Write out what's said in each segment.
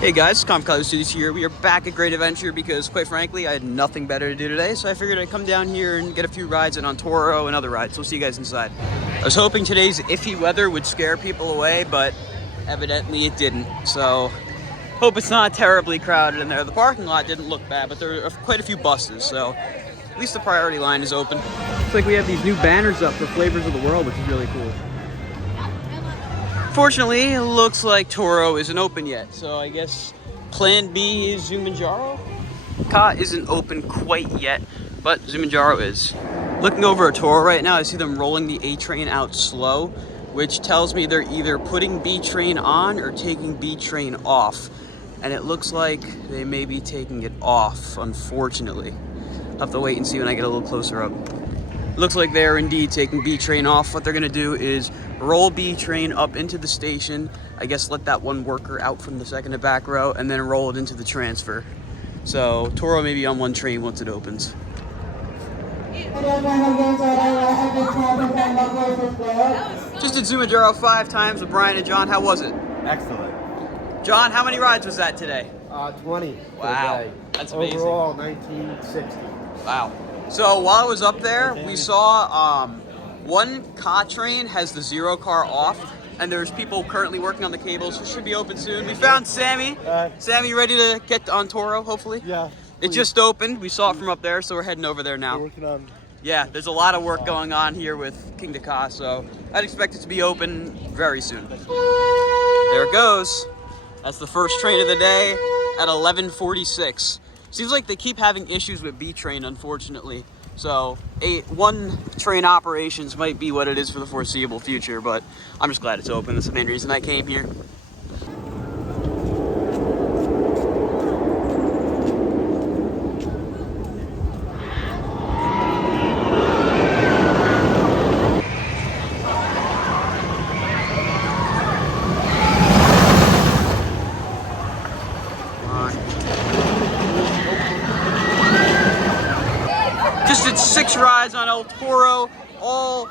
Hey guys, Comcast Studios here. We are back at Great Adventure because, quite frankly, I had nothing better to do today, so I figured I'd come down here and get a few rides in on Toro and other rides. We'll see you guys inside. I was hoping today's iffy weather would scare people away, but evidently it didn't. So, hope it's not terribly crowded in there. The parking lot didn't look bad, but there are quite a few buses, so at least the priority line is open. Looks like we have these new banners up for Flavors of the World, which is really cool. Fortunately, it looks like Toro isn't open yet, so I guess Plan B is Zumanjaro? Ka isn't open quite yet, but Zumanjaro is. Looking over at Toro right now, I see them rolling the A train out slow, which tells me they're either putting B train on or taking B train off. And it looks like they may be taking it off, unfortunately. I'll have to wait and see when I get a little closer up. Looks like they're indeed taking B train off. What they're gonna do is roll B train up into the station, I guess let that one worker out from the second to back row, and then roll it into the transfer. So Toro may be on one train once it opens. Just did Zumanjaro 5 times with Brian and John. How was it? Excellent. John, how many rides was that today? 20. Wow, that's amazing. Overall, 1960. Wow. So while I was up there, we saw one Ka train has the 0 car off, and there's people currently working on the cables, so it should be open soon. We found Sammy. Sammy, ready to get on Toro, hopefully? Yeah. It just opened. We saw it from up there, so we're heading over there now. We're working on... Yeah, there's a lot of work going on here with King to Ka, so I'd expect it to be open very soon. There it goes. That's the first train of the day at 11:46. Seems like they keep having issues with B train, unfortunately. So one train operations might be what it is for the foreseeable future, but I'm just glad it's open. That's the main reason I came here. Just did 6 rides on El Toro, all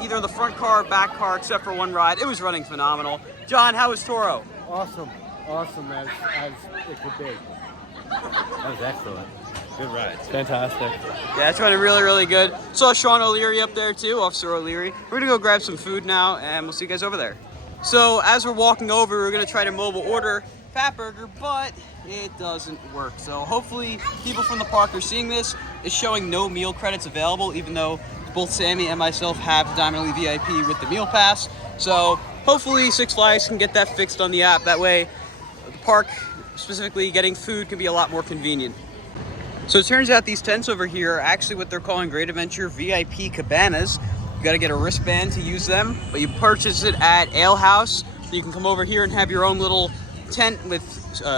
either the front car or back car, except for one ride. It was running phenomenal. John, how was Toro? Awesome. Awesome as it could be. That was excellent. Good rides. Fantastic. Yeah, it's running really, really good. Saw Sean O'Leary up there too, Officer O'Leary. We're gonna go grab some food now, and we'll see you guys over there. So as we're walking over, we're gonna try to mobile order Fat Burger, but it doesn't work. So hopefully people from the park are seeing this. It's showing no meal credits available, even though both Sammy and myself have Diamond Elite VIP with the meal pass. So hopefully Six Flags can get that fixed on the app. That way the park, specifically getting food, can be a lot more convenient. So it turns out these tents over here are actually what they're calling Great Adventure VIP cabanas. You gotta get a wristband to use them, but you purchase it at Ale House. So you can come over here and have your own little tent with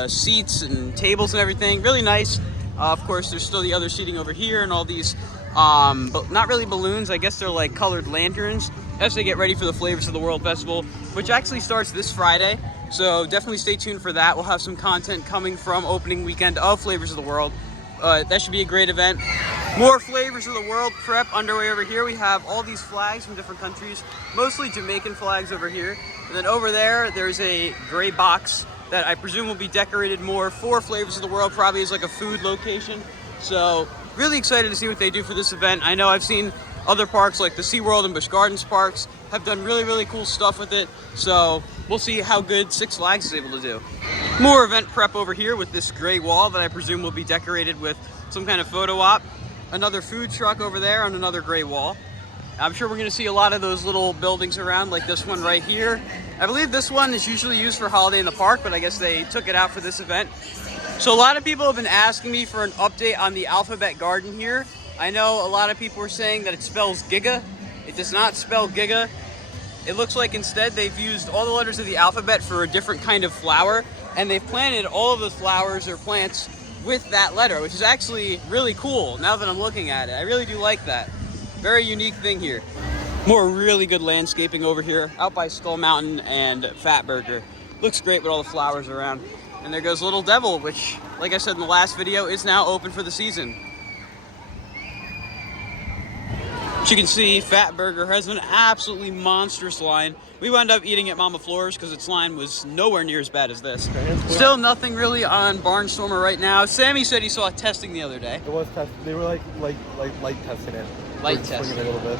seats and tables and everything. Really nice. Of course, there's still the other seating over here and all these, but not really balloons. I guess they're like colored lanterns as they get ready for the Flavors of the World Festival, which actually starts this Friday. So definitely stay tuned for that. We'll have some content coming from opening weekend of Flavors of the World. That should be a great event. More Flavors of the World prep underway over here. We have all these flags from different countries, mostly Jamaican flags over here. And then over there, there's a gray box that I presume will be decorated more for Flavors of the World, probably as like a food location. So really excited to see what they do for this event. I know I've seen other parks like the SeaWorld and Busch Gardens parks have done really, really cool stuff with it. So we'll see how good Six Flags is able to do. More event prep over here with this gray wall that I presume will be decorated with some kind of photo op. Another food truck over there on another gray wall. I'm sure we're gonna see a lot of those little buildings around, like this one right here. I believe this one is usually used for Holiday in the Park, but I guess they took it out for this event. So a lot of people have been asking me for an update on the Alphabet Garden here. I know a lot of people are saying that it spells Giga. It does not spell Giga. It looks like instead they've used all the letters of the alphabet for a different kind of flower, and they've planted all of the flowers or plants with that letter, which is actually really cool now that I'm looking at it. I really do like that. Very unique thing here. More really good landscaping over here out by Skull Mountain and Fat Burger. Looks great with all the flowers around. And there goes Little Devil, which, like I said in the last video, is now open for the season. But you can see Fat Burger has an absolutely monstrous line. We wound up eating at Mama Floor's because its line was nowhere near as bad as this. Still nothing really on Barnstormer right now. Sammy said he saw it testing the other day. It was testing. They were like light testing it. Light testing a little bit.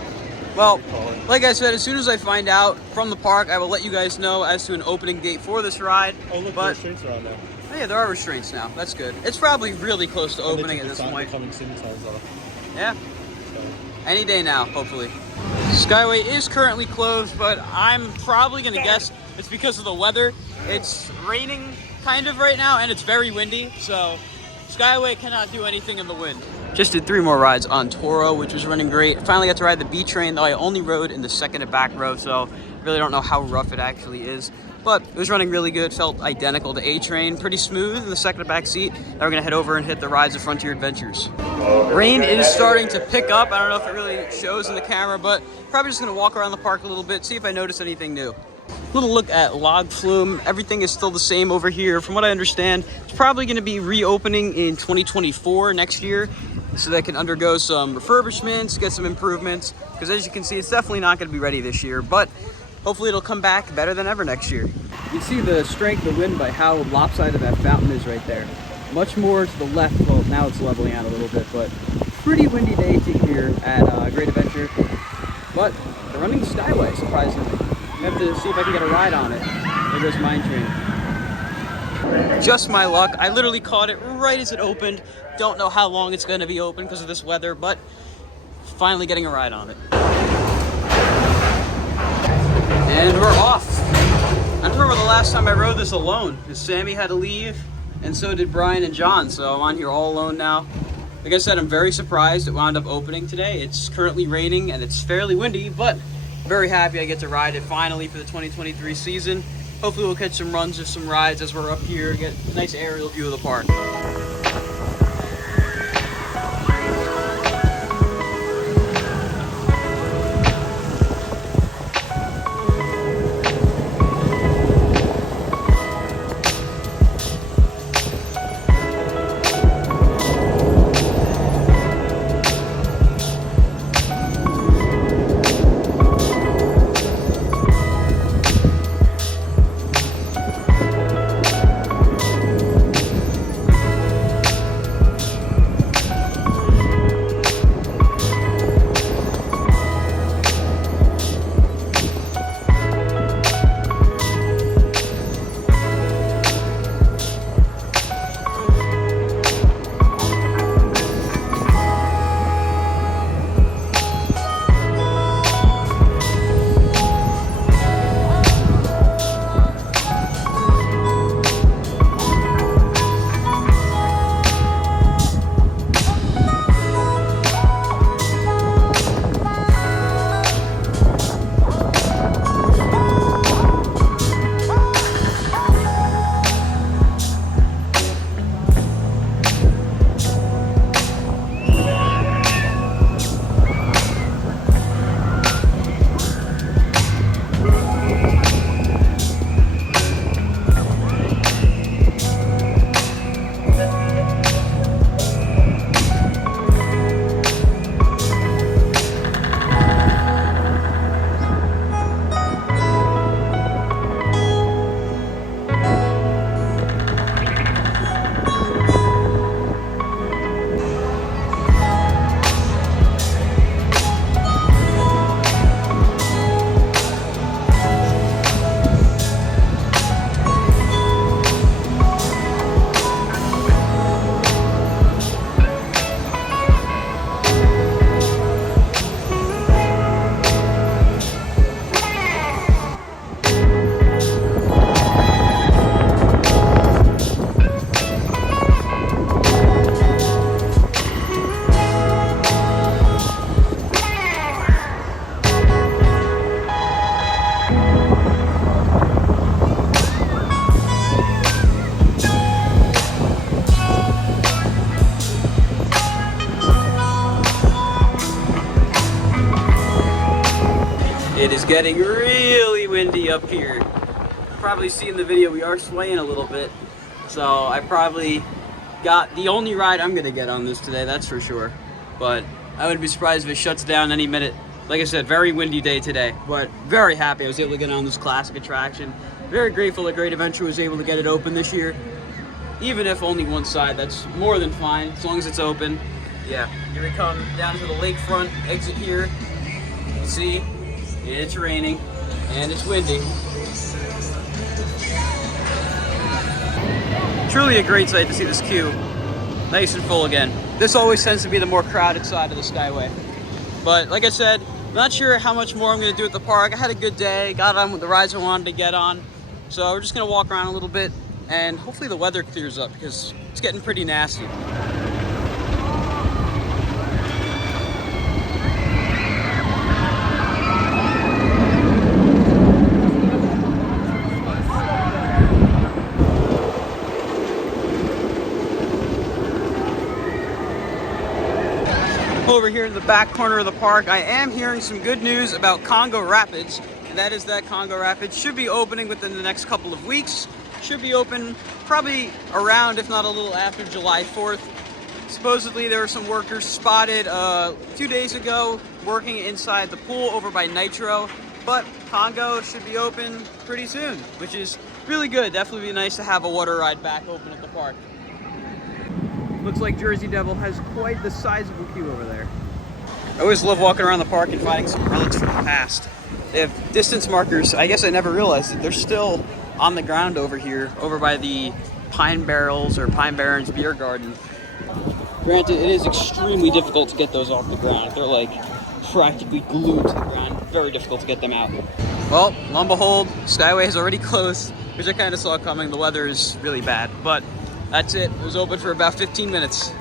Well, like I said, as soon as I find out from the park, I will let you guys know as to an opening date for this ride. Oh, look, the restraints are on now. Oh, yeah, there are restraints now. That's good. It's probably really close to opening at this point. Coming soon signs off. Yeah. Any day now, hopefully. Skyway is currently closed, but I'm probably going to guess it's because of the weather. It's raining kind of right now, and it's very windy, so Skyway cannot do anything in the wind. Just did 3 more rides on Toro, which was running great. Finally got to ride the B train, though I only rode in the second and back row, so really don't know how rough it actually is. But it was running really good, felt identical to A train, pretty smooth in the second and back seat. Now we're gonna head over and hit the rides of Frontier Adventures. Rain is starting to pick up. I don't know if it really shows in the camera, but probably just gonna walk around the park a little bit, see if I notice anything new. Little look at Log Flume. Everything is still the same over here. From what I understand, it's probably gonna be reopening in 2024, next year, so that can undergo some refurbishments, get some improvements, because as you can see, it's definitely not gonna be ready this year, but hopefully it'll come back better than ever next year. You can see the strength of the wind by how lopsided that fountain is right there. Much more to the left, well now it's leveling out a little bit, but pretty windy day here at Great Adventure. But they're running Skyway, surprisingly. I have to see if I can get a ride on it. There goes Mine Train. Just my luck, I literally caught it right as it opened. Don't know how long it's gonna be open because of this weather, but finally getting a ride on it. And we're off. I don't remember the last time I rode this alone, because Sammy had to leave, and so did Brian and John, so I'm on here all alone now. Like I said, I'm very surprised it wound up opening today. It's currently raining, and it's fairly windy, but very happy I get to ride it finally for the 2023 season. Hopefully we'll catch some runs of some rides as we're up here, get a nice aerial view of the park. It is getting really windy up here. You've probably seen the video, we are swaying a little bit. So I probably got the only ride I'm gonna get on this today, that's for sure. But I wouldn't be surprised if it shuts down any minute. Like I said, very windy day today, but very happy I was able to get on this classic attraction. Very grateful that Great Adventure was able to get it open this year. Even if only one side, that's more than fine, as long as it's open. Yeah, here we come down to the lakefront exit here. You see, it's raining and it's windy. Truly a great sight to see this queue nice and full again. This always tends to be the more crowded side of the Skyway. But like I said, I'm not sure how much more I'm going to do at the park. I had a good day, got on with the rides I wanted to get on. So we're just going to walk around a little bit and hopefully the weather clears up because it's getting pretty nasty. Over here in the back corner of the park, I am hearing some good news about Congo Rapids, and that is that Congo Rapids should be opening within the next couple of weeks. Should be open probably around, if not a little after, July 4th. Supposedly there were some workers spotted a few days ago working inside the pool over by Nitro, but Congo should be open pretty soon, which is really good. Definitely be nice to have a water ride back open at the park. Looks like Jersey Devil has quite the sizable queue over there. I always love walking around the park and finding some relics from the past. They have distance markers. I guess I never realized that they're still on the ground over here, over by the Pine Barrels or Pine Barrens Beer Garden. Granted, it is extremely difficult to get those off the ground. They're like practically glued to the ground. Very difficult to get them out. Well, lo and behold, Skyway is already closed, which I kind of saw coming. The weather is really bad, but that's it. It was open for about 15 minutes.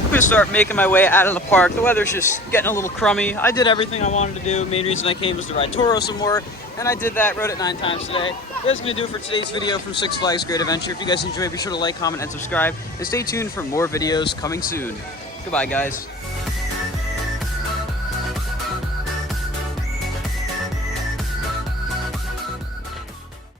I'm gonna start making my way out of the park. The weather's just getting a little crummy. I did everything I wanted to do. Main reason I came was to ride Toro some more, and I did that. Rode it 9 times today. That's gonna do it for today's video from Six Flags Great Adventure. If you guys enjoyed, be sure to like, comment, and subscribe, and stay tuned for more videos coming soon. Goodbye, guys.